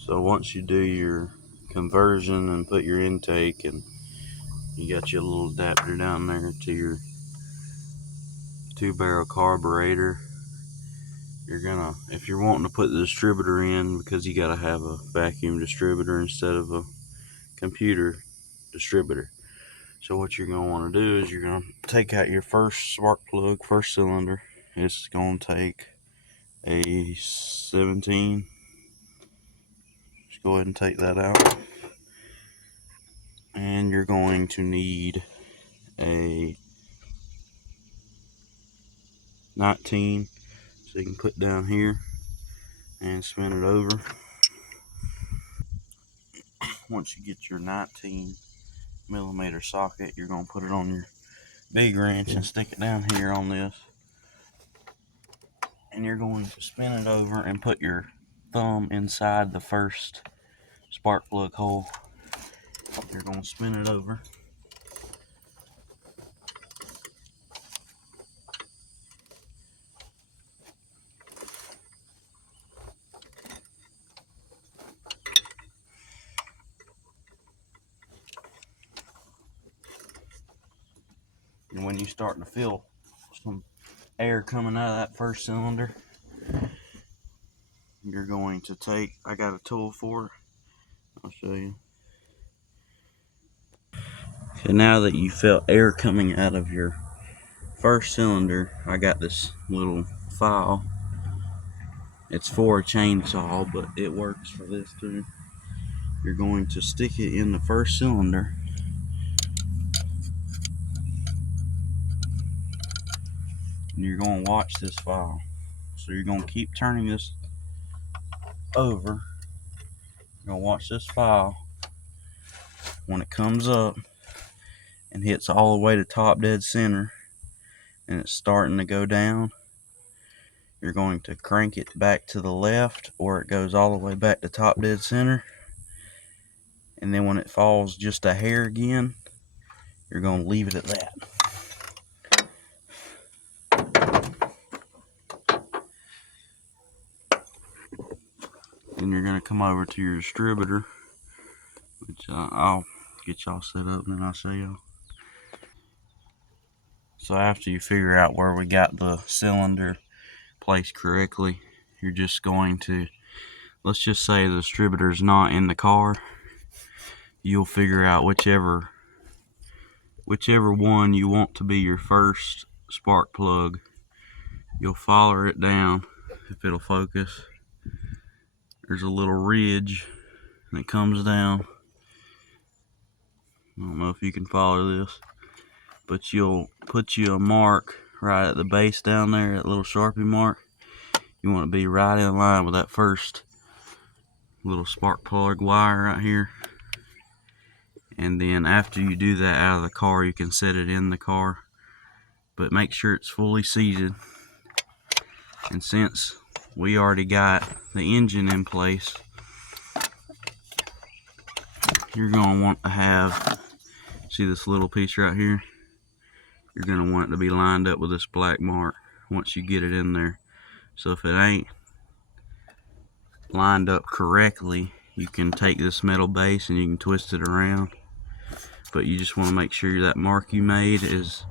So once you do your conversion and put your intake, and you got your little adapter down there to your 2-barrel carburetor, you're gonna, if you're wanting to put the distributor in, because you gotta have a vacuum distributor instead of a computer distributor. So what you're gonna want to do is you're gonna take out your first spark plug, first cylinder. It's gonna take a 17. Just go ahead and take that out. And you're going to need a 19, so you can put down here and spin it over. Once you get your 19mm socket, you're going to put it on your big wrench and stick it down here on this, and you're going to spin it over and put your thumb inside the first spark plug hole. You're going to spin it over. And when you start to feel some air coming out of that first cylinder, you're going to take, I got a tool for it, I'll show you. Okay, now that you felt air coming out of your first cylinder, I got this little file. It's for a chainsaw, but it works for this too. You're going to stick it in the first cylinder, and you're going to watch this file. So you're going to keep turning this over. You're going to watch this file. When it comes up and hits all the way to top dead center, and it's starting to go down, you're going to crank it back to the left, or it goes all the way back to top dead center. And then when it falls just a hair again, you're going to leave it at that. Then you're going to come over to your distributor, which I'll get y'all set up and then I'll show y'all. So after you figure out where we got the cylinder placed correctly, you're just going to, let's just say the distributor's not in the car, you'll figure out whichever one you want to be your first spark plug. You'll follow it down, if it'll focus. There's a little ridge that comes down. I don't know if you can follow this, but you'll put you a mark right at the base down there, that little Sharpie mark. You want to be right in line with that first little spark plug wire right here. And then after you do that out of the car, you can set it in the car, but make sure it's fully seated. And since we already got the engine in place, you're going to want to have, see this little piece right here? You're going to want it to be lined up with this black mark once you get it in there. So if it ain't lined up correctly, you can take this metal base and you can twist it around. But you just want to make sure that mark you made is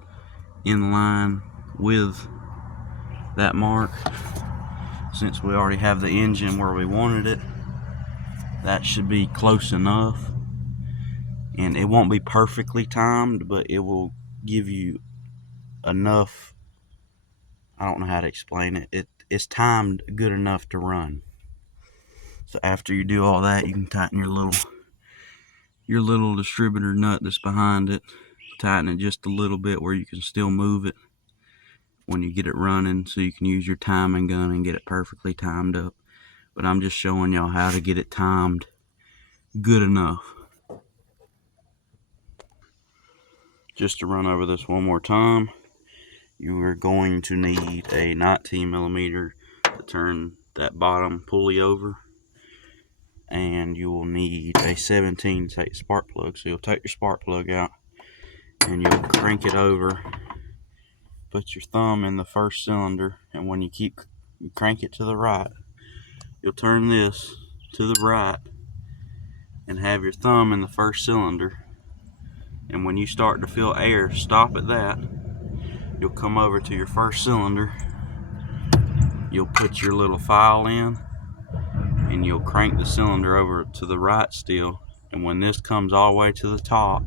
in line with that mark. Since we already have the engine where we wanted it, that should be close enough. And it won't be perfectly timed, but it will give you enough, I don't know how to explain it. It's timed good enough to run. So after you do all that, you can tighten your little distributor nut that's behind it. Tighten it just a little bit where you can still move it when you get it running, so you can use your timing gun and get it perfectly timed up. But I'm just showing y'all how to get it timed good enough. Just to run over this one more time, you are going to need a 19mm to turn that bottom pulley over, and you will need a 17 to take the spark plug. So you'll take your spark plug out and you'll crank it over, put your thumb in the first cylinder, and when you crank it to the right, you'll turn this to the right and have your thumb in the first cylinder. And when you start to feel air stop at that, you'll come over to your first cylinder. You'll put your little file in and you'll crank the cylinder over to the right still. And when this comes all the way to the top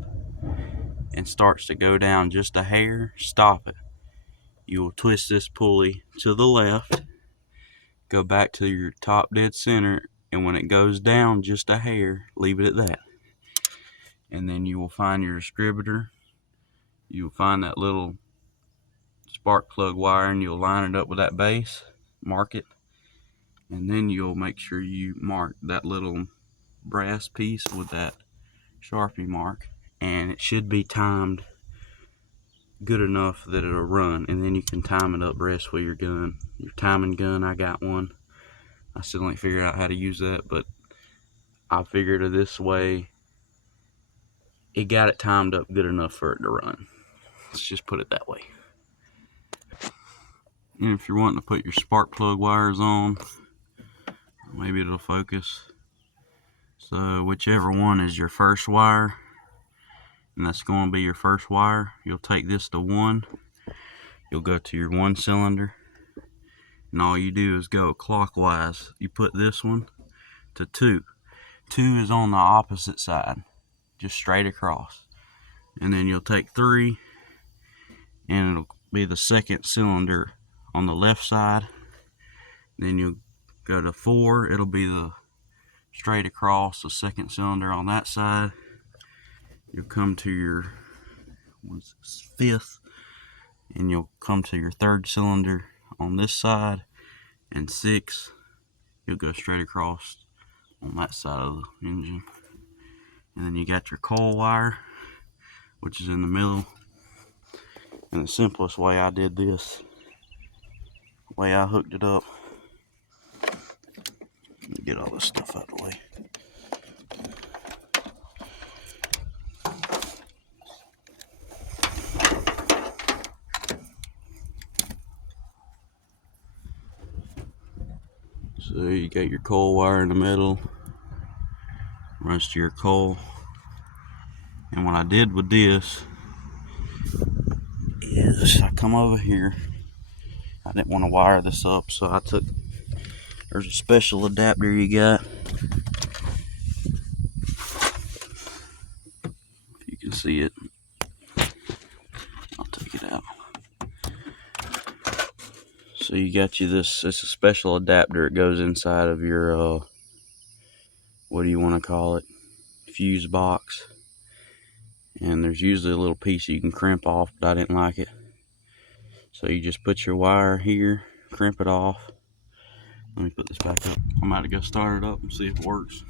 and starts to go down just a hair, stop it. You will twist this pulley to the left, go back to your top dead center, and when it goes down just a hair, leave it at that. And then you will find your distributor. You will find that little spark plug wire and you'll line it up with that base, mark it, and then you'll make sure you mark that little brass piece with that Sharpie mark, and it should be timed good enough that it'll run. And then you can time it up rest with your gun, your timing gun. I got one. I still ain't figured out how to use that, but I figured it this way, it got it timed up good enough for it to run. Let's just put it that way. And if you're wanting to put your spark plug wires on, maybe it'll focus. So whichever one is your first wire, and that's going to be your first wire, you'll take this to 1. You'll go to your 1 cylinder, and all you do is go clockwise. You put this one to 2. 2 is on the opposite side, just straight across. And then you'll take 3, and it'll be the second cylinder on the left side. Then you'll go to 4, it'll be the straight across, the second cylinder on that side. You'll come to your 5th, and you'll come to your 3rd cylinder on this side, and 6, you'll go straight across on that side of the engine. And then you got your coil wire, which is in the middle. And the simplest way I did this, the way I hooked it up, get all this stuff out of the way. So you got your coil wire in the middle, runs to your coil. And what I did with this is I come over here. I didn't want to wire this up, so I took, there's a special adapter you got. If you can see it, I'll take it out. So you got you this, it's a special adapter. It goes inside of your, what do you want to call it, fuse box. And there's usually a little piece you can crimp off, but I didn't like it. So you just put your wire here, crimp it off. Let me put this back up. I'm about to go start it up and see if it works.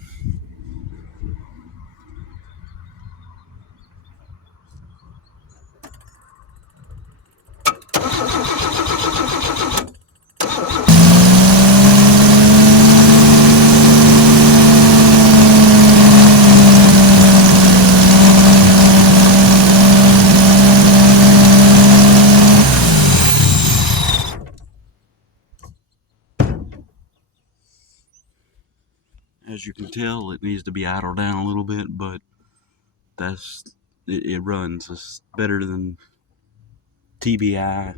As you can tell, it needs to be idled down a little bit, but it runs. It's better than TBI